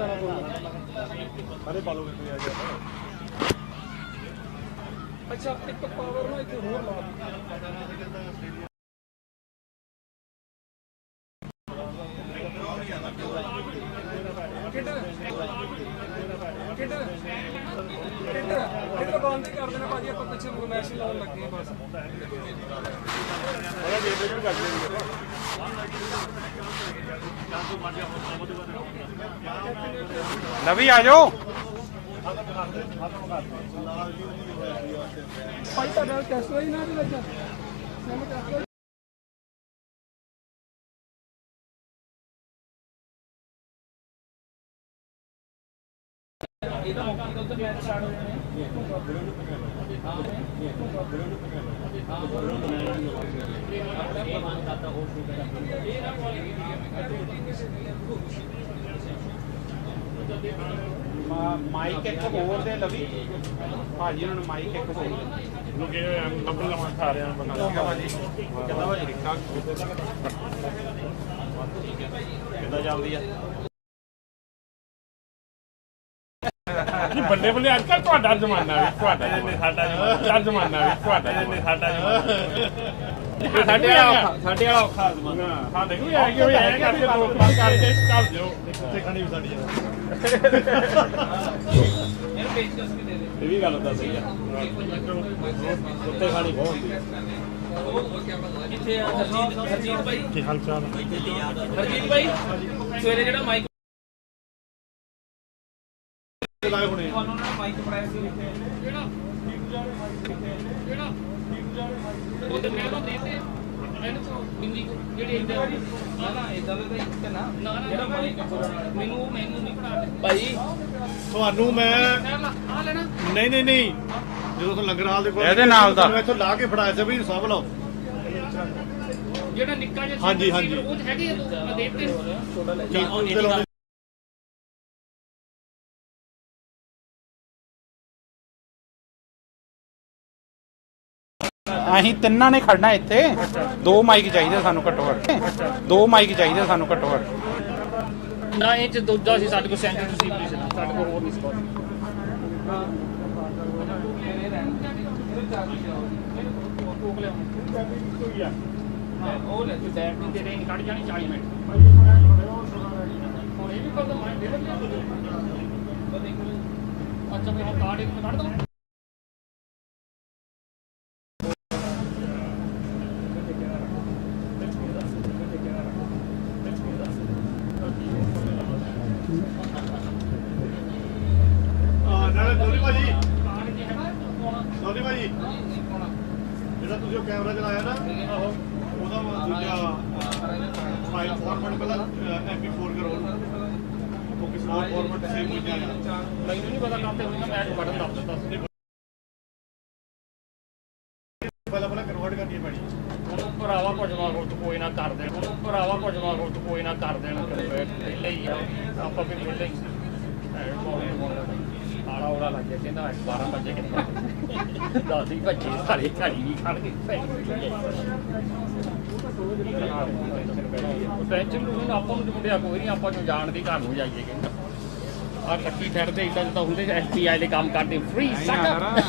अरे पालो में आ गया अच्छा एक तो पावर ना इतने होर ला किधर बंद कर देना भाजी अपन पीछे मैच लाने लग गए बस लवी आ जाओ माइक एक होर दे लवी भाजी उन्होंने माइक एक होर नंबर लवा खा रहे हैं बना भाजी कितना भाजी रिक्शा कितना चलती है जी बल्ले बल्ले आजकल ਤੁਹਾਡਾ ਜ਼ਮਾਨਾ ਹੈ ਤੁਹਾਡਾ ਜਿੰਨੇ ਸਾਡਾ ਜ਼ਮਾਨਾ ਹੈ ਤੁਹਾਡਾ ਜਿੰਨੇ ਸਾਡਾ ਸਾਡੇ ਵਾਲਾ ਔਖਾ ਜ਼ਮਾਨਾ ਹਾਂ ਦੇਖੋ ਇਹ ਕਿ ਉਹ ਐ ਕਰਕੇ ਦੋਸਤ ਬਾਤ ਕਰਕੇ ਚੱਲ ਜਾਓ ਉੱਥੇ ਖਾਣੀ ਵੀ ਸਾਡੀ ਇਹ ਵੀ ਗੱਲ ਤਾਂ ਸਹੀ ਆ ਉੱਤੇ ਖਾਣੀ ਬਹੁਤ ਹੁੰਦੀ ਕਿੱਥੇ ਆ ਹਰਜੀਤ ਭਾਈ ਕੀ ਹਾਲ ਚਾਲ ਹਰਜੀਤ ਭਾਈ ਸਵੇਰੇ ਜਿਹੜਾ ਮਾਈਕ ਲਾਏ ਹੋਣੇ ਤੁਹਾਨੂੰ ਉਹਨਾਂ ਨੇ ਮਾਈਕ ਫੜਾਇਆ ਸੀ ਕਿਹੜਾ ਉਹ ਤੇ ਮੈਂ ਤਾਂ ਦੇਤੇ ਇਹਨੂੰ ਤੋਂ ਬਿੰਦੀ ਜਿਹੜੀ ਇਦਾਂ ਨਾ ਇਦਾਂ ਦਾ ਇੱਕ ਨਾ ਜਿਹੜਾ ਮਾਈਕ ਮੈਨੂੰ ਨਹੀਂ ਪੜਾ ਭਾਈ ਤੁਹਾਨੂੰ ਮੈਂ ਆ ਲੈਣਾ ਨਹੀਂ ਜਦੋਂ ਤੋਂ ਲੰਗਰ ਹਾਲ ਦੇ ਕੋਲ ਇਹਦੇ ਨਾਲ ਦਾ ਮੈਂ ਇੱਥੋਂ ਲਾ ਕੇ ਫੜਾਇਆ ਸੀ ਵੀ ਸਭ ਲਓ ਜਿਹੜਾ ਨਿੱਕਾ ਜਿਹਾ ਹਾਂਜੀ ਉਹ ਚ ਹੈਗੇ ਆ ਮੈਂ ਦੇਤੇ ਛੋਟਾ ਲੈ ਅਸੀਂ ਤਿੰਨਾਂ ਨੇ ਖੜਨਾ ਇੱਥੇ ਦੋ ਮਾਈਕ ਚਾਹੀਦੇ ਸਾਨੂੰ ਘੱਟੋ ਘੱਟ ਦੋ ਮਾਈਕ ਚਾਹੀਦੇ ਸਾਨੂੰ ਘੱਟੋ ਘੱਟ ਨਾ ਇਹ ਚ ਦੂਜਾ ਸੀ ਸਾਡੇ ਕੋਲ ਸੈਂਟਰ ਤੁਸੀਂ ਪਲੀਜ਼ ਸਾਡੇ ਕੋਲ ਹੋਰ ਨਹੀਂ ਸੀ ਉਹ ਲੈ ਤੂੰ ਬੈਟਰੀ ਤੇ ਰੇਂਜ ਕੱਢ ਜਾਣੀ 40 ਮਿੰਟ ਹੁਣ ਇਹ ਵੀ ਕਰ ਦੋ ਮੈਂ ਦੇ ਦਿੰਦਾ ਅੱਛਾ ਫਿਰ ਹੁਣ ਕਾਰਡ ਇੱਕ ਕੱਢ ਦੋ ਸੋਨੀ ਭਾਜੀ ਜਿਹੜਾ ਤੁਸੀਂ ਉਹ ਕੈਮਰਾ ਚਲਾਇਆ ਨਾ ਉਹਦਾ ਦੂਜਾ ਫਾਈਲ ਫਾਰਮੈਟ ਪਹਿਲਾਂ MP4 ਕਰੋ ਉਹ ਕਿਸ ਨਾਲ ਫਾਰਮੈਟ ਸੇਵ ਹੋ ਜਾਏਗਾ ਮੈਨੂੰ ਨਹੀਂ ਪਤਾ ਕੰਮ ਤੇ ਹੋਣਾ ਮੈਂ ਬਟਨ ਦੱਬ ਦਿੱਤਾ ਪਹਿਲਾਂ ਕਨਵਰਟ ਕਰਨੀ ਪੈਣੀ ਉਹਨੂੰ ਭਰਾਵਾ ਕੁਝਵਾ ਗੁੱਟ ਕੋਈ ਨਾ ਕਰ ਦੇਣ ਉਹਨੂੰ ਭਰਾਵਾ ਕੁਝਵਾ ਗੁੱਟ ਕੋਈ ਨਾ ਕਰ ਦੇਣ ਪਹਿਲੇ ਹੀ ਆਪਾਂ ਵੀ ਪਹਿਲੇ ਹੀ ਆਲਾ ਉਲਾ ਲੱਗ ਗਿਆ ਕਹਿੰਦਾ 12 ਵਜੇ ਕਿੰਨਾ 10 ਹੀ ਭੱਜੇ ਸਾਰੇ ਘੜੀ ਵੀ ਖੜ ਗਏ ਟੈਨਸ਼ਨ ਨੂੰ ਆਪਾਂ ਨੂੰ ਮੁੰਡਿਆ ਕੋਈ ਨਹੀਂ ਆਪਾਂ ਨੂੰ ਜਾਣ ਦੀ ਘਰ ਨੂੰ ਜਾਈਏ ਕਹਿੰਦਾ ਆ ਕੱਟੀ ਫਿਰਦੇ ਇਦਾਂ ਜਿੱਦਾਂ ਹੁੰਦੇ FBI ਦੇ ਕੰਮ ਕਰਦੇ ਫ੍ਰੀ ਸੈਕਟਰ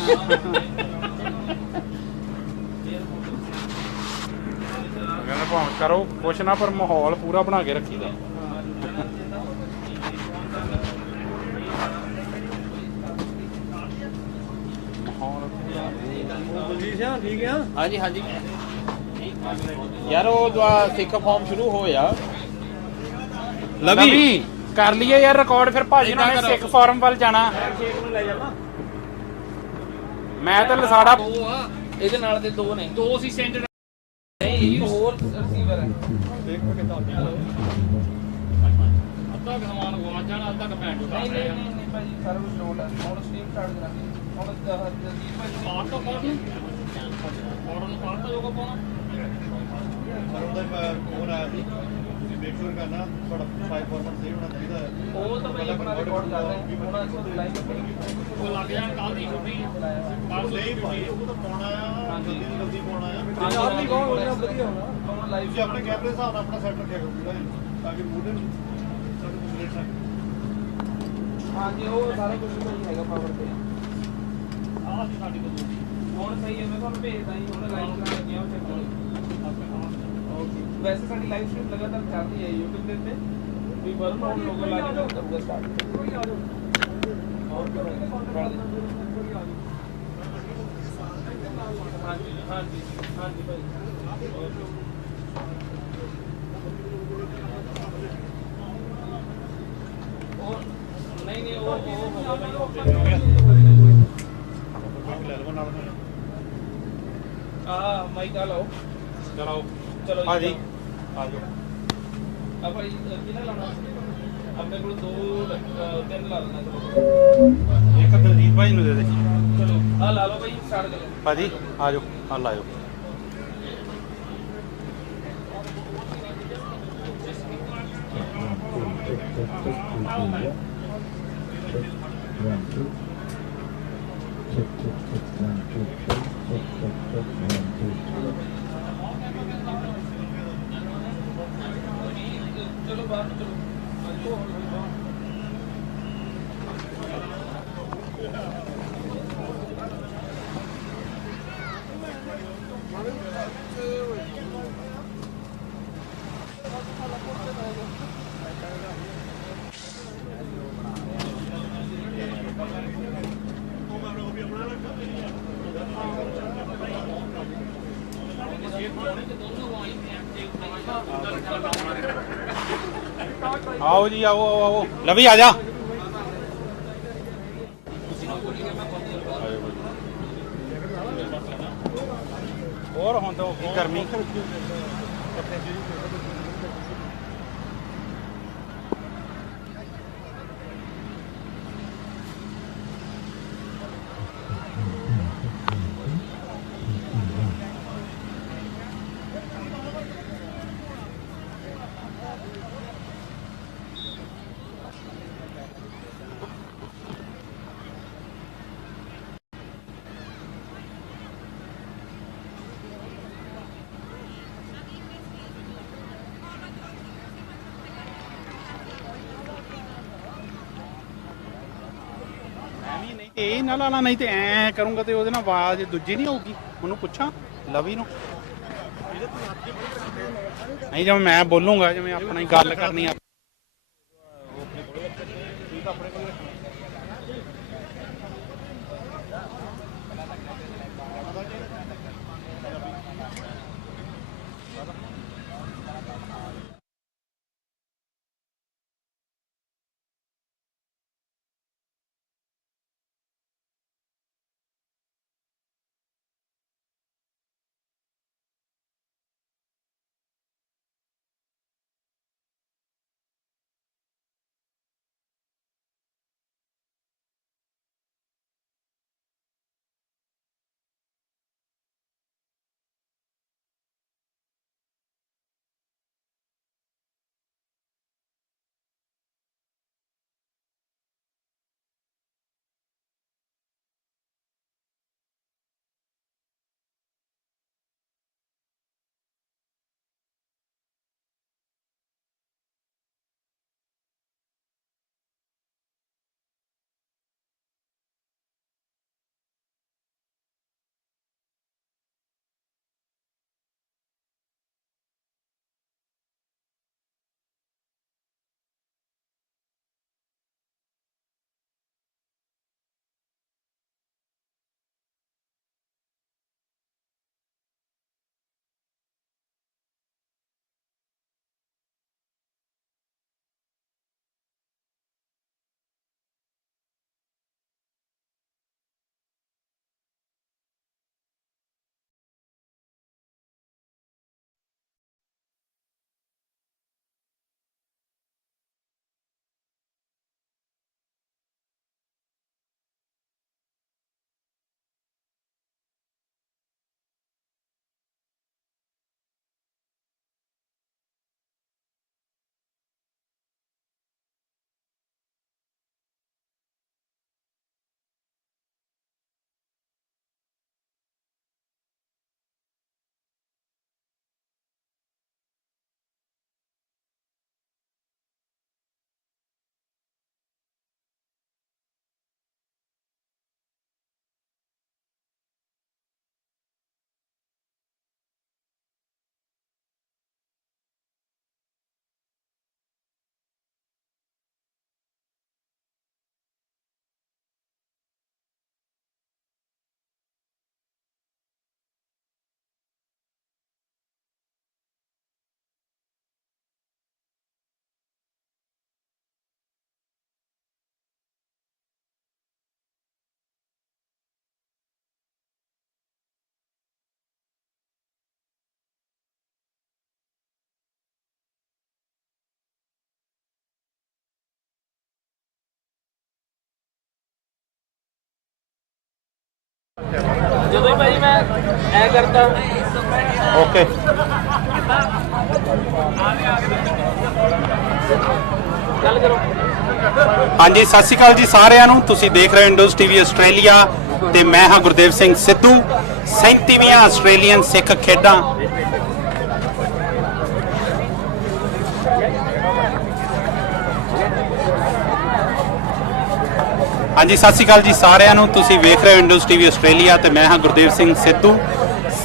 ਕਹਿੰਦੇ ਭਾਵੇਂ ਕਰੋ ਕੁਛ ਨਾ ਪਰ ਮਾਹੌਲ ਪੂਰਾ ਬਣਾ ਕੇ ਰੱਖੀਦਾ ਠੀਕ ਆ ਹਾਂਜੀ ਹਾਂਜੀ ਯਾਰ ਉਹ ਸਿੱਖ ਫਾਰਮ ਸ਼ੁਰੂ ਹੋਇਆ ਲਵੀ ਕਰ ਲਈਏ ਯਾਰ ਰਿਕਾਰਡ ਫਿਰ ਭਾਜੀ ਨਾਲ ਸਿੱਖ ਫਾਰਮ ਵੱਲ ਜਾਣਾ ਮੈਂ ਤਾਂ ਲਸਾੜਾ ਇਹਦੇ ਨਾਲ ਦੇ ਦੋ ਨੇ ਦੋ ਸੀ ਸੈਂਟਰ ਇਹ ਹੋਰ ਰਿਸੀਵਰ ਹੈ ਅੱਧਾ ਸਮਾਨ ਗਵਾ ਜਾਣਾ ਅੱਧਾ ਕਮੈਂਟ ਨਹੀਂ ਭਾਜੀ ਸਰਵਿਸ ਲੋਡ ਹੈ ਹੁਣ ਸਟ੍ਰੀਮ ਸਟਾਰਟ ਕਰਾਂਗੇ ਹੁਣ ਜਲਦੀਪ ਭਾਜੀ ਪਾਸ ਤਾਂ ਪਾਸ ਨੂੰ ਪਾਸ ਤਾਂ ਹੋਗਾ ਪਾਉਣਾ ਉਹਦਾ ਫੋਨ ਆਇਆ ਸੀ ਤੁਸੀਂ ਮੇਕ ਸ਼ੋਰ ਕਰਨਾ ਤੁਹਾਡਾ ਫਾਈਲ ਫਾਰਮੈਟ ਸੇਵ ਹੋਣਾ ਚਾਹੀਦਾ ਹੈ ਉਹ ਤਾਂ ਭਾਈ ਆਪਣਾ ਰਿਕਾਰਡ ਕਰ ਰਹੇ ਹੁਣ ਅਸੀਂ ਲਾਈਨ ਉਹ ਲੱਗ ਜਾਣ ਕੱਲ ਦੀ ਛੁੱਟੀ ਨਹੀਂ ਭਾਈ ਉਹ ਤਾਂ ਪਾਉਣਾ ਆ ਜਲਦੀ ਪਾਉਣਾ ਆ ਯਾਰ ਨਹੀਂ ਕੌਣ ਹੋਣਾ ਵਧੀਆ ਹੋਣਾ ਕੌਣ ਲਾਈਵ ਤੁਸੀਂ ਆਪਣੇ ਕੈਮਰੇ ਹਿਸਾਬ ਨਾਲ ਆਪਣਾ ਸੈਟ ਰੱਖਿਆ ਕਰੋ ਤਾਂ ਕਿ ਮੂਡ ਨੂੰ ਸਾਡੇ ਕੋਲ ਹਾਂਜੀ ਉਹ ਸਾਰਾ ਕੁਝ ਸਹੀ ਹੈਗਾ ਪਾਵਰ ਤੇ ਆਹ ਸੀ ਸਾਡੀ ਕੋਲ ਹੁਣ ਸਹੀ ਹੈ ਮੈਂ ਤੁਹਾਨੂੰ ਭੇਜਦਾ ਜੀ ਹੁਣ ਲਾਈਵ ਕਰਾ ਲੱਗਿਆ ਉਹ ਚੈੱਕ ਕਰੋ ਓਕੇ ਵੈਸੇ ਸਾਡੀ ਲਾਈਵ ਸਟ੍ਰੀਮ ਲਗਾਤਾਰ ਚੱਲਦੀ ਹੈ YouTube ਦੇ ਉੱਤੇ ਵੀ ਵਰਨ ਹੁਣ ਲੋਗੋ ਲਾ ਕੇ ਕਰੂਗਾ ਸਟਾਰਟ ਹੋਰ ਹਾਂਜੀ ਹਾਂਜੀ ਹਾਂਜੀ ਭਾਈ ਉਹ ਨਹੀਂ ਨਹੀਂ ਉਹ ਹੋ ਗਿਆ ਆ ਮਾਈਕ ਆ ਲਾਓ ਚਲੋ ਚਲੋ ਆ ਜੀ ਆ ਜਾਓ ਆ ਭਾਈ ਕਿਹਨਾਂ ਲਾਉਣਾ ਆਪਣੇ ਕੋਲ 3 ਲਾ ਲੈਣਾ ਚਲੋ ਇੱਕ ਦਲਜੀਤ ਭਾਈ ਨੂੰ ਦੇ ਦੇ ਚਲੋ ਆ ਲਾ ਲਓ ਭਾਈ ਸਟਾਰਟ ਕਰੋ ਭਾਜੀ ਆ ਜਾਓ ਆ ਲਾਇਓ ਚਲੋ ਬਾਹਰ ਨੂੰ ਚਲੋ आओ जी आओ आओ आओ लवी आ जा और हुण तो गर्मी ਇਹ ਨਾ ਲਾਣਾ ਨਹੀਂ ਤੇ ਐ ਕਰੂੰਗਾ ਤੇ ਉਹਦੇ ਨਾਲ ਆਵਾਜ਼ ਦੂਜੀ ਨਹੀਂ ਆਊਗੀ ਉਹਨੂੰ ਪੁੱਛਾਂ ਲਵੀ ਨੂੰ ਨਹੀਂ ਜਿਵੇਂ ਮੈਂ ਬੋਲੂੰਗਾ ਜਿਵੇਂ ਆਪਣਾ ਹੀ ਗੱਲ ਕਰਨੀ ਆ ਜਦੋਂ ਹੀ ਭਾਈ ਮੈਂ ਐ ਕਰਦਾ ਓਕੇ ਗੱਲ ਕਰੋ। ਹਾਂਜੀ, ਸਤਿ ਸ਼੍ਰੀ ਅਕਾਲ ਜੀ ਸਾਰਿਆਂ ਨੂੰ। ਤੁਸੀਂ ਦੇਖ ਰਹੇ ਹੋ ਇੰਡੋਜ਼ ਟੀਵੀ ਆਸਟ੍ਰੇਲੀਆ ਤੇ ਮੈਂ ਹਾਂ ਗੁਰਦੇਵ ਸਿੰਘ ਸਿੱਧੂ। 37ਵੀਆਂ ਆਸਟ੍ਰੇਲੀਅਨ ਸਿੱਖ ਖੇਡਾਂ ਹਾਂਜੀ, ਸਤਿ ਸ਼੍ਰੀ ਅਕਾਲ ਜੀ ਸਾਰਿਆਂ ਨੂੰ। ਤੁਸੀਂ ਵੇਖ ਰਹੇ ਹੋ ਇੰਡੋਜ਼ ਟੀਵੀ ਆਸਟ੍ਰੇਲੀਆ ਤੇ ਮੈਂ ਹਾਂ ਗੁਰਦੇਵ ਸਿੰਘ ਸਿੱਧੂ।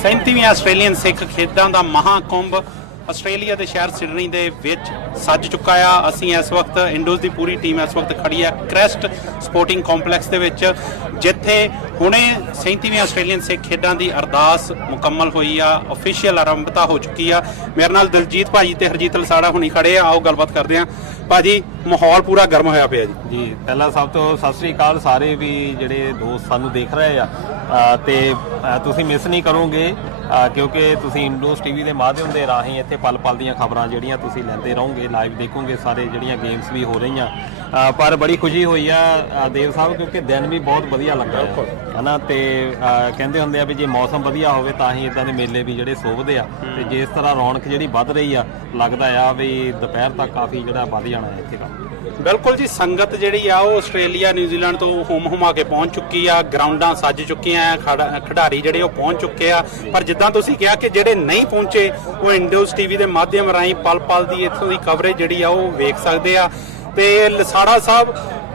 37ਵੀਆਂ ਆਸਟ੍ਰੇਲੀਅਨ ਸਿੱਖ ਖੇਡਾਂ ਦਾ ਮਹਾਕੁੰਭ ਆਸਟ੍ਰੇਲੀਆ ਦੇ ਸ਼ਹਿਰ ਸਿਡਨੀ ਦੇ ਵਿੱਚ ਸੱਜ ਚੁੱਕਾ ਆ। ਅਸੀਂ ਇਸ ਵਕਤ ਇੰਡੋਜ਼ ਦੀ ਪੂਰੀ ਟੀਮ ਇਸ ਵਕਤ ਖੜੀ ਆ ਕ੍ਰੈਸਟ ਸਪੋਰਟਿੰਗ ਕੰਪਲੈਕਸ ਦੇ ਵਿੱਚ, ਜਿੱਥੇ ਹੁਣੇ 37ਵੀਆਂ ਆਸਟ੍ਰੇਲੀਅਨ ਸਿੱਖ ਖੇਡਾਂ ਦੀ ਅਰਦਾਸ ਮੁਕੰਮਲ ਹੋਈ ਆ, ਅਫੀਸ਼ੀਅਲ ਆਰੰਭਤਾ ਹੋ ਚੁੱਕੀ ਆ। ਮੇਰੇ ਨਾਲ ਦਿਲਜੀਤ ਭਾਜੀ ਤੇ ਹਰਜੀਤ ਲਸਾੜਾ ਹੁਣੀ ਖੜੇ ਆ। ਆਓ ਗੱਲਬਾਤ ਕਰਦੇ ਆ। ਭਾਜੀ, ਮਾਹੌਲ ਪੂਰਾ ਗਰਮ ਹੋਇਆ ਪਿਆ ਜੀ। ਪਹਿਲਾਂ ਸਭ ਤੋਂ ਸਤਿ ਸ੍ਰੀ ਅਕਾਲ ਸਾਰੇ ਵੀ ਜਿਹੜੇ ਦੋਸਤ ਸਾਨੂੰ ਦੇਖ ਰਹੇ ਆ, ਤੇ ਤੁਸੀਂ ਮਿਸ ਨਹੀਂ ਕਰੋਗੇ ਕਿਉਂਕਿ ਤੁਸੀਂ ਇੰਡੋਜ਼ ਟੀਵੀ ਦੇ ਮਾਧਿਅਮ ਦੇ ਰਾਹੀਂ ਇੱਥੇ ਪਲ ਪਲ ਦੀਆਂ ਖਬਰਾਂ ਜਿਹੜੀਆਂ ਤੁਸੀਂ ਲੈਂਦੇ ਰਹੋਗੇ, ਲਾਈਵ ਦੇਖੋਗੇ ਸਾਰੇ ਜਿਹੜੀਆਂ ਗੇਮਸ ਵੀ ਹੋ ਰਹੀਆਂ। ਪਰ ਬੜੀ ਖੁਸ਼ੀ ਹੋਈ ਆ ਦੇਵ ਸਾਹਿਬ, ਕਿਉਂਕਿ ਦਿਨ ਵੀ ਬਹੁਤ ਵਧੀਆ ਲੱਗਾ ਹੈ ਨਾ। ਤੇ ਕਹਿੰਦੇ ਹੁੰਦੇ ਆ ਵੀ ਜੇ ਮੌਸਮ ਵਧੀਆ ਹੋਵੇ ਤਾਂ ਹੀ ਇਦਾਂ ਦੇ ਮੇਲੇ ਵੀ ਜਿਹੜੇ ਸੋਭਦੇ ਆ। ਤੇ ਜੇ ਇਸ ਤਰ੍ਹਾਂ ਰੌਣਕ ਜਿਹੜੀ ਵੱਧ ਰਹੀ ਆ, ਲੱਗਦਾ ਆ ਵੀ ਦੁਪਹਿਰ ਤੱਕ ਕਾਫੀ ਜਿਹੜਾ ਵੱਧ ਜਾਣਾ ਹੈ ਇੱਥੇ ਦਾ। ਬਿਲਕੁਲ ਜੀ, ਸੰਗਤ ਜਿਹੜੀ ਆ ਉਹ ਆਸਟ੍ਰੇਲੀਆ ਨਿਊਜ਼ੀਲੈਂਡ ਤੋਂ ਹੁਮਾ ਕੇ ਪਹੁੰਚ ਚੁੱਕੀ ਆ। ਗਰਾਊਂਡਾਂ ਸੱਜ ਚੁੱਕੀਆਂ ਆ, ਖਿਡਾਰੀ ਜਿਹੜੇ ਉਹ ਪਹੁੰਚ ਚੁੱਕੇ ਆ। ਪਰ ਜਿੱਦਾਂ ਤੁਸੀਂ ਕਿਹਾ ਕਿ ਜਿਹੜੇ ਨਹੀਂ ਪਹੁੰਚੇ ਉਹ ਇੰਡੋਜ਼ ਟੀਵੀ ਦੇ ਮਾਧਿਅਮ ਰਾਹੀਂ ਪਲ ਪਲ ਦੀ ਇੱਥੋਂ ਦੀ ਕਵਰੇਜ ਜਿਹੜੀ ਆ ਉਹ ਵੇਖ ਸਕਦੇ ਆ। ਤੇ ਲਸਾੜਾ ਸਾਹਿਬ,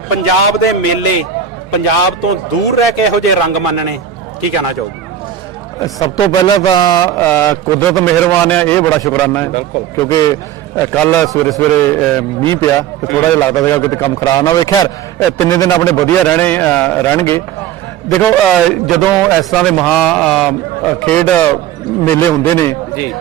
ਪੰਜਾਬ ਦੇ ਮੇਲੇ, ਪੰਜਾਬ ਤੋਂ ਦੂਰ ਰਹਿ ਕੇ ਇਹੋ ਜਿਹੇ ਰੰਗ ਮੰਨਣੇ, ਕੀ ਕਹਿਣਾ ਚਾਹੋਗੇ? ਸਭ ਤੋਂ ਪਹਿਲਾਂ ਤਾਂ ਕੁਦਰਤ ਮਿਹਰਬਾਨ ਹੈ, ਇਹ ਬੜਾ ਸ਼ੁਕਰਾਨਾ ਹੈ। ਬਿਲਕੁਲ। ਕਿਉਂਕਿ ਕੱਲ ਸਵੇਰੇ ਮੀਂਹ ਪਿਆ ਤੇ ਥੋੜਾ ਜਿਹਾ ਲੱਗਦਾ ਸੀਗਾ ਕਿਤੇ ਕੰਮ ਖਰਾਬ ਨਾ ਹੋਵੇ। ਖੈਰ, 3 ਦਿਨ ਆਪਣੇ ਵਧੀਆ ਰਹਿਣਗੇ। ਦੇਖੋ, ਜਦੋਂ ਇਸ ਤਰ੍ਹਾਂ ਦੇ ਮਹਾ ਖੇਡ ਮੇਲੇ ਹੁੰਦੇ ਨੇ ਜੀ,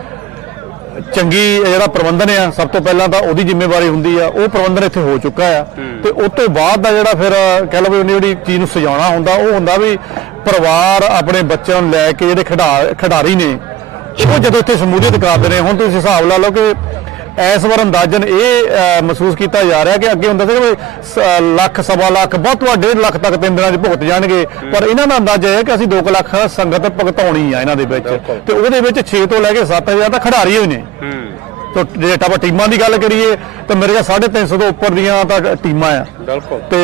ਚੰਗੀ ਜਿਹੜਾ ਪ੍ਰਬੰਧਨ ਆ, ਸਭ ਤੋਂ ਪਹਿਲਾਂ ਤਾਂ ਉਹਦੀ ਜ਼ਿੰਮੇਵਾਰੀ ਹੁੰਦੀ ਆ। ਉਹ ਪ੍ਰਬੰਧਨ ਇੱਥੇ ਹੋ ਚੁੱਕਾ ਆ। ਤੇ ਉਸ ਤੋਂ ਬਾਅਦ ਦਾ ਜਿਹੜਾ ਫਿਰ ਕਹਿ ਲਓ ਵੀ ਉਹਨੇ ਜਿਹੜੀ ਚੀਜ਼ ਨੂੰ ਸਜਾਉਣਾ ਹੁੰਦਾ, ਉਹ ਹੁੰਦਾ ਵੀ ਪਰਿਵਾਰ ਆਪਣੇ ਬੱਚਿਆਂ ਨੂੰ ਲੈ ਕੇ ਜਿਹੜੇ ਖਿਡਾਰੀ ਨੇ ਉਹ ਜਦੋਂ ਇੱਥੇ ਸ਼ਮੂਲੀਅਤ ਕਰਦੇ ਨੇ। ਹੁਣ ਤੁਸੀਂ ਹਿਸਾਬ ਲਾ ਲਓ ਕਿ ਇਸ ਵਾਰ ਅੰਦਾਜ਼ਨ ਇਹ ਮਹਿਸੂਸ ਕੀਤਾ ਜਾ ਰਿਹਾ ਕਿ ਅੱਗੇ ਹੁੰਦਾ ਸੀ ਕਿ ਲੱਖ, ਸਵਾ ਲੱਖ, ਬਹੁਤ ਤੋਂ 1.5 ਲੱਖ ਤੱਕ 3 ਦਿਨਾਂ 'ਚ ਭੁਗਤ ਜਾਣਗੇ। ਪਰ ਇਹਨਾਂ ਦਾ ਅੰਦਾਜ਼ਾ ਇਹ ਹੈ ਕਿ ਅਸੀਂ 2 ਲੱਖ ਸੰਗਤ ਭੁਗਤਾਉਣੀ ਆ ਇਹਨਾਂ ਦੇ ਵਿੱਚ। ਤੇ ਉਹਦੇ ਵਿੱਚ 6 ਤੋਂ ਲੈ ਕੇ 7,000 ਤਾਂ ਖਿਡਾਰੀ ਹੋਏ ਨੇ। ਤੇ ਜੇ ਆਪਾਂ ਟੀਮਾਂ ਦੀ ਗੱਲ ਕਰੀਏ ਤਾਂ ਮੇਰੇ ਕੋਲ 350 ਤੋਂ ਉੱਪਰ ਦੀਆਂ ਤਾਂ ਟੀਮਾਂ ਆ। ਬਿਲਕੁਲ। ਤੇ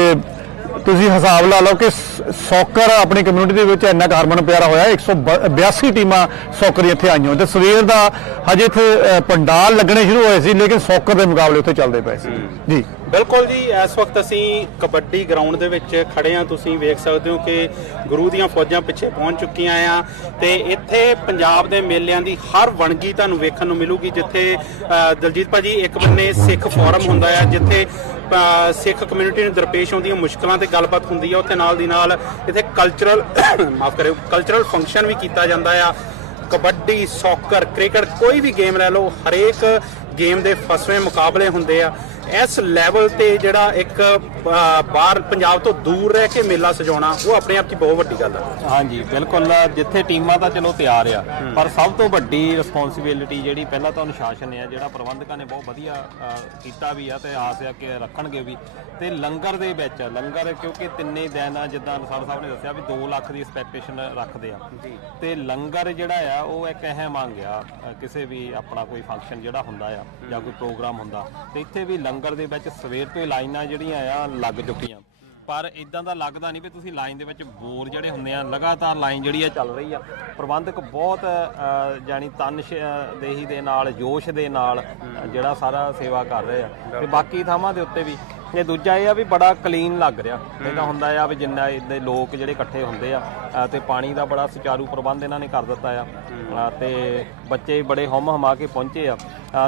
ਤੁਸੀਂ ਹਿਸਾਬ ਲਾ ਲਓ ਕਿ ਸੌਕਰ ਆਪਣੀ ਕਮਿਊਨਿਟੀ ਦੇ ਵਿੱਚ ਇੰਨਾ ਹਰਮਨ ਪਿਆਰਾ ਹੋਇਆ। 182 ਟੀਮਾਂ ਸੌਕਰ ਇੱਥੇ ਆਈਆਂ ਤੇ ਸਵੇਰ ਦਾ ਹਜੇ ਇੱਥੇ ਪੰਡਾਲ ਲੱਗਣੇ ਸ਼ੁਰੂ ਹੋਏ ਸੀ, ਲੇਕਿਨ ਸੌਕਰ ਦੇ ਮੁਕਾਬਲੇ ਉੱਥੇ ਚੱਲਦੇ ਪਏ ਸੀ ਜੀ। ਬਿਲਕੁਲ ਜੀ, ਇਸ ਵਕਤ ਅਸੀਂ ਕਬੱਡੀ ਗਰਾਊਂਡ ਦੇ ਵਿੱਚ ਖੜੇ ਆ। ਤੁਸੀਂ ਵੇਖ ਸਕਦੇ ਹੋ ਕਿ ਗੁਰੂ ਦੀਆਂ ਫੌਜਾਂ ਪਿੱਛੇ ਪਹੁੰਚ ਚੁੱਕੀਆਂ ਆ। ਤੇ ਇੱਥੇ ਪੰਜਾਬ ਦੇ ਮੇਲਿਆਂ ਦੀ ਹਰ ਵਣਗੀ ਤੁਹਾਨੂੰ ਵੇਖਣ ਨੂੰ ਮਿਲੂਗੀ। ਜਿੱਥੇ ਦਲਜੀਤ ਭਾਜੀ, ਇੱਕ ਬੰਨੇ ਸਿੱਖ ਫੋਰਮ ਹੁੰਦਾ ਆ, ਜਿੱਥੇ ਸਿੱਖ ਕਮਿਊਨਿਟੀ ਨੂੰ ਦਰਪੇਸ਼ ਆਉਂਦੀਆਂ ਮੁਸ਼ਕਲਾਂ ਤੇ ਗੱਲਬਾਤ ਹੁੰਦੀ ਆ। ਉੱਥੇ ਨਾਲ ਦੀ ਨਾਲ ਇੱਥੇ ਕਲਚਰਲ ਫੰਕਸ਼ਨ ਵੀ ਕੀਤਾ ਜਾਂਦਾ ਆ। ਕਬੱਡੀ, ਸੌਕਰ, ਕ੍ਰਿਕਟ, ਕੋਈ ਵੀ ਗੇਮ ਲੈ ਲਓ, ਹਰੇਕ ਗੇਮ ਦੇ ਫਸਵੇਂ ਮੁਕਾਬਲੇ ਹੁੰਦੇ ਆ। ਇਸ ਲੈਵਲ ਤੇ ਜਿਹੜਾ ਇੱਕ ਬਾਹਰ ਪੰਜਾਬ ਤੋਂ ਦੂਰ ਰਹਿ ਕੇ ਮੇਲਾ ਸਜਾਉਣਾ, ਉਹ ਆਪਣੇ ਆਪ 'ਚ ਬਹੁਤ ਵੱਡੀ ਗੱਲ ਹੈ। ਹਾਂਜੀ, ਬਿਲਕੁਲ। ਜਿੱਥੇ ਟੀਮਾਂ ਤਾਂ ਚਲੋ ਤਿਆਰ ਆ, ਪਰ ਸਭ ਤੋਂ ਵੱਡੀ ਰਿਸਪੌਂਸਿਬਿਲਿਟੀ ਜਿਹੜੀ ਪਹਿਲਾਂ ਤਾਂ ਅਨੁਸ਼ਾਸਨ ਹੈ, ਜਿਹੜਾ ਪ੍ਰਬੰਧਕਾਂ ਨੇ ਬਹੁਤ ਵਧੀਆ ਕੀਤਾ ਵੀ ਆ ਤੇ ਆਸ ਆ ਕਿ ਰੱਖਣਗੇ ਵੀ। ਤੇ ਲੰਗਰ ਦੇ ਵਿੱਚ ਲੰਗਰ, ਕਿਉਂਕਿ 3 ਦਿਨ ਆ, ਜਿੱਦਾਂ ਅਨਸਾਰ ਸਾਹਿਬ ਨੇ ਦੱਸਿਆ ਵੀ 2 ਲੱਖ ਦੀ ਐਕਸਪੈਕਟੇਸ਼ਨ ਰੱਖਦੇ ਆ। ਤੇ ਲੰਗਰ ਜਿਹੜਾ ਆ ਉਹ ਇੱਕ ਅਹਿਮ ਅੰਗ ਆ ਕਿਸੇ ਵੀ ਆਪਣਾ ਕੋਈ ਫੰਕਸ਼ਨ ਜਿਹੜਾ ਹੁੰਦਾ ਆ ਜਾਂ ਕੋਈ ਪ੍ਰੋਗਰਾਮ ਹੁੰਦਾ। ਤੇ ਇੱਥੇ ਵੀ ਲੰਗਰ ਦੇ ਵਿੱਚ ਸਵੇਰ ਤੋਂ ਹੀ ਲਾਈਨਾਂ ਜਿਹੜੀਆਂ ਆ ਲੱਗ ਚੁੱਕੀਆਂ। ਪਰ ਇਦਾਂ ਦਾ ਲੱਗਦਾ ਨਹੀਂ ਵੀ ਤੁਸੀਂ ਲਾਈਨ ਦੇ ਵਿੱਚ ਬੋਰ ਜਿਹੜੇ ਹੁੰਦੇ ਆ, ਲਗਾਤਾਰ ਲਾਈਨ ਜਿਹੜੀ ਆ ਚੱਲ ਰਹੀ ਆ। ਪ੍ਰਬੰਧਕ ਬਹੁਤ ਜਾਨੀ ਤਨਦੇਹੀ ਦੇ ਨਾਲ, ਜੋਸ਼ ਦੇ ਨਾਲ ਜਿਹੜਾ ਸਾਰਾ ਸੇਵਾ ਕਰ ਰਹੇ ਆ। ਤੇ ਬਾਕੀ ਥਾਵਾਂ ਦੇ ਉੱਤੇ ਵੀ ਤੇ ਦੂਜਾ ਇਹ ਆ ਵੀ ਬੜਾ ਕਲੀਨ ਲੱਗ ਰਿਹਾ। ਇਹਦਾ ਹੁੰਦਾ ਆ ਵੀ ਜਿੰਨਾ ਇਹਦੇ ਲੋਕ ਜਿਹੜੇ ਇਕੱਠੇ ਹੁੰਦੇ ਆ ਤੇ ਪਾਣੀ ਦਾ ਬੜਾ ਸੁਚਾਰੂ ਪ੍ਰਬੰਧ ਇਹਨਾਂ ਨੇ ਕਰ ਦਿੱਤਾ ਆ। ਤੇ ਬੱਚੇ ਬੜੇ ਹਮਾ ਕੇ ਪਹੁੰਚੇ ਆ।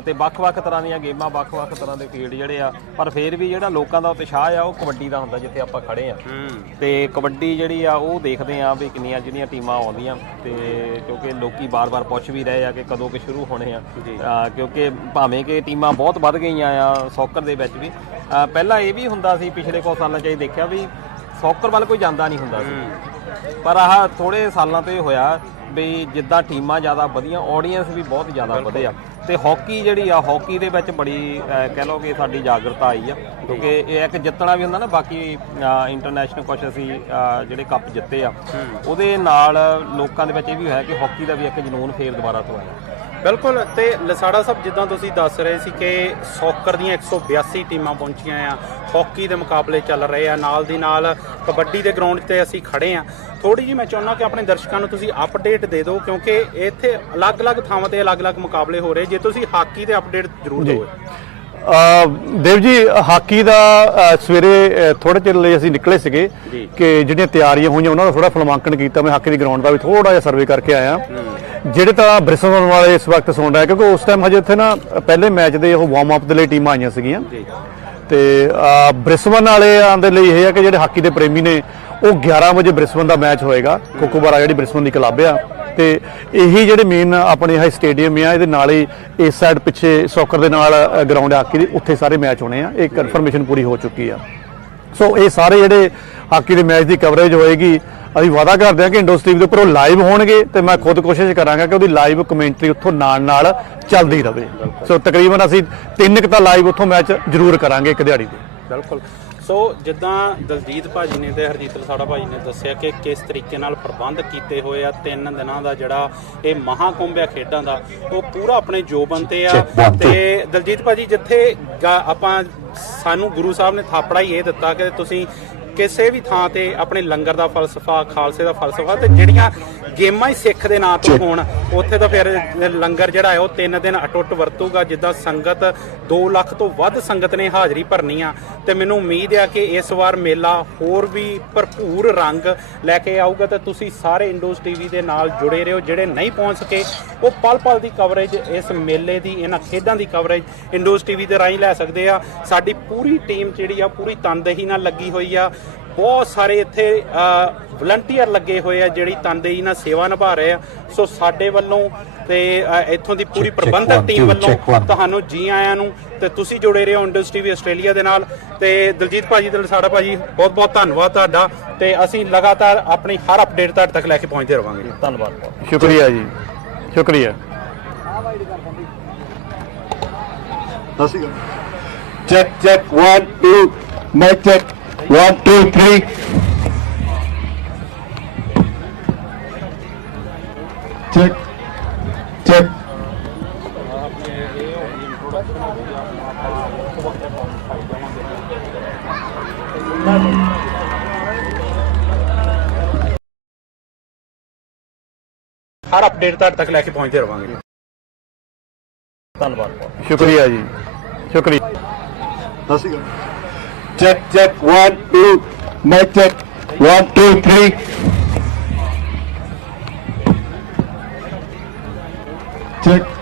ਤੇ ਵੱਖ-ਵੱਖ ਤਰ੍ਹਾਂ ਦੀਆਂ ਗੇਮਾਂ, ਵੱਖ-ਵੱਖ ਤਰ੍ਹਾਂ ਦੇ ਫੀਲਡ ਜਿਹੜੇ ਆ। ਪਰ ਫਿਰ ਵੀ ਜਿਹੜਾ ਲੋਕਾਂ ਦਾ ਉਤਸ਼ਾਹ ਆ ਉਹ ਕਬੱਡੀ ਦਾ ਹੁੰਦਾ, ਜਿੱਥੇ ਆਪਾਂ ਖੜੇ ਆ। ਤੇ ਕਬੱਡੀ ਜਿਹੜੀ ਆ ਉਹ ਦੇਖਦੇ ਆ ਵੀ ਕਿੰਨੀਆਂ ਜਿਹੜੀਆਂ ਟੀਮਾਂ ਆਉਂਦੀਆਂ। ਤੇ ਕਿਉਂਕਿ ਲੋਕੀ ਬਾਰ-ਬਾਰ ਪੁੱਛ ਵੀ ਰਹੇ ਆ ਕਿ ਕਦੋਂ ਕਿ ਸ਼ੁਰੂ ਹੋਣੇ ਆ। ਕਿਉਂਕਿ ਭਾਵੇਂ ਕਿ ਟੀਮਾਂ ਬਹੁਤ ਵੱਧ ਗਈਆਂ ਆ ਸੌਕਰ ਦੇ ਵਿੱਚ ਵੀ। ਪਹਿਲਾਂ ਇਹ ਵੀ ਹੁੰਦਾ ਸੀ, ਪਿਛਲੇ ਕੁਝ ਸਾਲਾਂ 'ਚ ਇਹ ਦੇਖਿਆ ਵੀ ਸੌਕਰ ਵੱਲ ਕੋਈ ਜਾਂਦਾ ਨਹੀਂ ਹੁੰਦਾ ਸੀ। ਪਰ ਆਹ ਥੋੜੇ ਸਾਲਾਂ ਤੋਂ ਇਹ ਹੋਇਆ ਵੀ ਜਿੱਦਾਂ ਟੀਮਾਂ ਜ਼ਿਆਦਾ ਵਧੀਆਂ, ਆਡੀਅנס ਵੀ ਬਹੁਤ ਜ਼ਿਆਦਾ ਵਧੇ ਆ। ਤੇ ਹਾਕੀ ਜਿਹੜੀ ਆ ਹਾਕੀ ਦੇ ਵਿੱਚ ਬੜੀ ਕਹਿ ਲਓ ਕਿ ਸਾਡੀ ਜਾਗਰਤਾ ਆਈ ਆ, ਕਿਉਂਕਿ ਇਹ ਇੱਕ ਜਿੱਤਣਾ ਵੀ ਹੁੰਦਾ ਨਾ, ਬਾਕੀ ਇੰਟਰਨੈਸ਼ਨਲ ਕੁਛ ਅਸੀਂ ਜਿਹੜੇ ਕੱਪ ਜਿੱਤੇ ਆ ਉਹਦੇ ਨਾਲ ਲੋਕਾਂ ਦੇ ਵਿੱਚ ਇਹ ਵੀ ਹੋਇਆ ਕਿ ਹਾਕੀ ਦਾ ਵੀ ਇੱਕ ਜਨੂਨ ਫੇਰ ਦੁਬਾਰਾ ਤੋਂ ਆਇਆ। ਬਿਲਕੁਲ। ਤੇ ਲਸਾੜਾ ਸਾਹਿਬ, ਜਿੱਦਾਂ ਤੁਸੀਂ ਦੱਸ ਰਹੇ ਸੀ ਕਿ ਸੌਕਰ ਦੀਆਂ 182 ਟੀਮਾਂ ਪਹੁੰਚੀਆਂ ਆ, ਹਾਕੀ ਦੇ ਮੁਕਾਬਲੇ ਚੱਲ ਰਹੇ ਆ, ਨਾਲ ਦੀ ਨਾਲ ਕਬੱਡੀ ਦੇ ਗਰਾਊਂਡ ਤੇ ਅਸੀਂ ਖੜੇ ਆ। ਥੋੜੀ ਜਿਹੀ ਮੈਂ ਚਾਹੁੰਦਾ ਕਿ ਆਪਣੇ ਦਰਸ਼ਕਾਂ ਨੂੰ ਤੁਸੀਂ ਅਪਡੇਟ ਦੇ ਦਿਓ, ਕਿਉਂਕਿ ਇੱਥੇ ਅਲੱਗ-ਅਲੱਗ ਥਾਵਾਂ ਤੇ ਅਲੱਗ-ਅਲੱਗ ਮੁਕਾਬਲੇ ਹੋ ਰਹੇ। ਜੇ ਤੁਸੀਂ ਹਾਕੀ ਦੇ ਅਪਡੇਟ ਜ਼ਰੂਰ ਦਿਓ। ਦੇਵ ਜੀ, ਹਾਕੀ ਦਾ ਸਵੇਰੇ ਥੋੜੇ ਚਿਰ ਲਈ ਅਸੀਂ ਨਿਕਲੇ ਸੀਗੇ ਕਿ ਜਿਹੜੀਆਂ ਤਿਆਰੀਆਂ ਹੋਈਆਂ ਉਹਨਾਂ ਦਾ ਥੋੜਾ ਫਿਲਮਾਂਕਣ ਕੀਤਾ। ਮੈਂ ਹਾਕੀ ਦੀ ਗਰਾਊਂਡ ਦਾ ਵੀ ਥੋੜਾ ਜਿਹਾ ਸਰਵੇ ਕਰਕੇ ਆਇਆ। ਜਿਹੜੇ ਤਾਂ ਬ੍ਰਿਸਬਨ ਵਾਲੇ ਇਸ ਵਕਤ ਸੁਣ ਰਹੇ, ਕਿਉਂਕਿ ਉਸ ਟਾਈਮ ਹਜੇ ਇੱਥੇ ਨਾ ਪਹਿਲੇ ਮੈਚ ਦੇ ਉਹ ਵਾਰਮ ਅਪ ਦੇ ਲਈ ਟੀਮਾਂ ਆਈਆਂ ਸੀਗੀਆਂ, ਤੇ ਬ੍ਰਿਸਬਨ ਵਾਲਿਆਂ ਦੇ ਲਈ ਇਹ ਹੈ ਕਿ ਜਿਹੜੇ ਹਾਕੀ ਦੇ ਪ੍ਰੇਮੀ ਨੇ ਉਹ 11 ਵਜੇ ਬ੍ਰਿਸਬਨ ਦਾ ਮੈਚ ਹੋਏਗਾ। ਕੋਕੋਬਾਰਾ ਜਿਹੜੀ ਬ੍ਰਿਸਬਨ ਦੀ ਕਲੱਬ ਆ, ਤੇ ਇਹੀ ਜਿਹੜੇ ਮੇਨ ਆਪਣੇ ਇਹ ਸਟੇਡੀਅਮ ਆ, ਇਹਦੇ ਨਾਲ ਹੀ ਇਸ ਸਾਈਡ ਪਿੱਛੇ ਸੌਕਰ ਦੇ ਨਾਲ ਗਰਾਊਂਡ ਹਾਕੀ ਦੀ, ਉੱਥੇ ਸਾਰੇ ਮੈਚ ਹੋਣੇ ਆ। ਇਹ ਕਨਫਰਮੇਸ਼ਨ ਪੂਰੀ ਹੋ ਚੁੱਕੀ ਆ। ਸੋ ਇਹ ਸਾਰੇ ਜਿਹੜੇ ਹਾਕੀ ਦੇ ਮੈਚ ਦੀ ਕਵਰੇਜ ਹੋਏਗੀ, ਅਸੀਂ ਵਾਅਦਾ ਕਰਦੇ ਹਾਂ ਕਿ ਇੰਡੋਸ ਟੀਵੀ ਦੇ ਉੱਪਰ ਉਹ ਲਾਈਵ ਹੋਣਗੇ, ਤੇ ਮੈਂ ਖੁਦ ਕੋਸ਼ਿਸ਼ ਕਰਾਂਗਾ ਕਿ ਉਹਦੀ ਲਾਈਵ ਕਮੈਂਟਰੀ ਉੱਥੋਂ ਨਾਲ ਚੱਲਦੀ ਰਹੇ। ਸੋ ਤਕਰੀਬਨ ਅਸੀਂ 3 ਤਾਂ ਲਾਈਵ ਉੱਥੋਂ ਮੈਚ ਜ਼ਰੂਰ ਕਰਾਂਗੇ ਇੱਕ ਦਿਹਾੜੀ ਦੇ। ਬਿਲਕੁਲ। ਸੋ ਜਿੱਦਾਂ ਦਲਜੀਤ ਭਾਜੀ ਨੇ ਤੇ ਹਰਜੀਤ ਲਸਾੜਾ ਭਾਜੀ ਨੇ ਦੱਸਿਆ ਕਿ ਕਿਸ ਤਰੀਕੇ ਨਾਲ ਪ੍ਰਬੰਧ ਕੀਤੇ ਹੋਏ ਆ, 3 ਦਿਨਾਂ ਦਾ ਜਿਹੜਾ ਇਹ ਮਹਾਕੁੰਭ ਆ ਖੇਡਾਂ ਦਾ, ਉਹ ਪੂਰਾ ਆਪਣੇ ਜੋਬਨ ਤੇ ਆ। ਤੇ ਦਲਜੀਤ ਭਾਜੀ, ਜਿੱਥੇ ਆਪਾਂ ਸਾਨੂੰ ਗੁਰੂ ਸਾਹਿਬ ਨੇ ਥਾਪੜਾ ਹੀ ਇਹ ਦਿੱਤਾ ਕਿ ਤੁਸੀਂ ਕਿਸੇ ਵੀ ਥਾਂ ਤੇ ਆਪਣੇ ਲੰਗਰ ਦਾ ਫਲਸਫਾ, ਖਾਲਸੇ ਦਾ ਫਲਸਫਾ, ਤੇ ਜਿਹੜੀਆਂ ਗੇਮਾਂ ਹੀ ਸਿੱਖ ਦੇ ਨਾਂ ਤੋਂ ਹੋਣ, ਉੱਥੇ ਤਾਂ ਫਿਰ ਲੰਗਰ ਜਿਹੜਾ ਹੈ ਉਹ 3 ਦਿਨ ਅਟੁੱਟ ਵਰਤੂਗਾ। ਜਿੱਦਾਂ ਸੰਗਤ 2 ਲੱਖ ਤੋਂ ਵੱਧ ਸੰਗਤ ਨੇ ਹਾਜ਼ਰੀ ਭਰਨੀ ਆ, ਤੇ ਮੈਨੂੰ ਉਮੀਦ ਆ ਕਿ ਇਸ ਵਾਰ ਮੇਲਾ ਹੋਰ ਵੀ ਭਰਪੂਰ ਰੰਗ ਲੈ ਕੇ ਆਊਗਾ। ਤੇ ਤੁਸੀਂ ਸਾਰੇ ਇੰਡੋਸ ਟੀਵੀ ਦੇ ਨਾਲ ਜੁੜੇ ਰਹੋ। ਜਿਹੜੇ ਨਹੀਂ ਪਹੁੰਚ ਸਕੇ ਉਹ ਪਲ-ਪਲ ਦੀ ਕਵਰੇਜ, ਇਸ ਮੇਲੇ ਦੀ, ਇਹਨਾਂ ਖੇਡਾਂ ਦੀ ਕਵਰੇਜ ਇੰਡੋਸ ਟੀਵੀ ਦੇ ਰਾਹੀਂ ਲੈ ਸਕਦੇ ਆ। ਸਾਡੀ ਪੂਰੀ ਟੀਮ ਜਿਹੜੀ ਆ ਪੂਰੀ ਤਨਦੇਹੀ ਨਾਲ ਲੱਗੀ ਹੋਈ ਆ। ਬਹੁਤ ਸਾਰੇ ਇੱਥੇ ਵਲੰਟੀਅਰ ਲੱਗੇ ਹੋਏ ਆ ਜਿਹੜੀ ਤਨਦੇਹੀ ਨਾਲ ਸੇਵਾ ਨਿਭਾ ਰਹੇ ਆ। ਸੋ ਸਾਡੇ ਵੱਲੋਂ ਤੇ ਇੱਥੋਂ ਦੀ ਪੂਰੀ ਪ੍ਰਬੰਧਕ ਟੀਮ ਵੱਲੋਂ ਤੁਹਾਨੂੰ ਜੀ ਆਇਆਂ ਨੂੰ, ਤੇ ਤੁਸੀਂ ਜੁੜੇ ਰਹੋ ਇੰਡੋਸ ਟੀਵੀ ਆਸਟ੍ਰੇਲੀਆ ਦੇ ਨਾਲ। ਤੇ ਦਲਜੀਤ ਭਾਜੀ ਤੇ ਲਸਾੜਾ ਭਾਜੀ, ਬਹੁਤ ਬਹੁਤ ਧੰਨਵਾਦ ਤੁਹਾਡਾ, ਤੇ ਅਸੀਂ ਲਗਾਤਾਰ ਆਪਣੀ ਹਰ ਅਪਡੇਟ ਤੁਹਾਡੇ ਤੱਕ ਲੈ ਕੇ ਪਹੁੰਚਦੇ ਰਹਾਂਗੇ। ਧੰਨਵਾਦ, ਸ਼ੁਕਰੀਆ ਜੀ, ਸ਼ੁਕਰੀਆ। Check 1 2 mic check 1 2 3 check ਹਰ ਅਪਡੇਟ ਤੁਹਾਡੇ ਤੱਕ ਲੈ ਕੇ ਪਹੁੰਚਦੇ ਰਹਾਂਗੇ। ਧੰਨਵਾਦ, ਸ਼ੁਕਰੀਆ ਜੀ, ਸ਼ੁਕਰੀਆ। check 1 2 mic check 1 2 3 check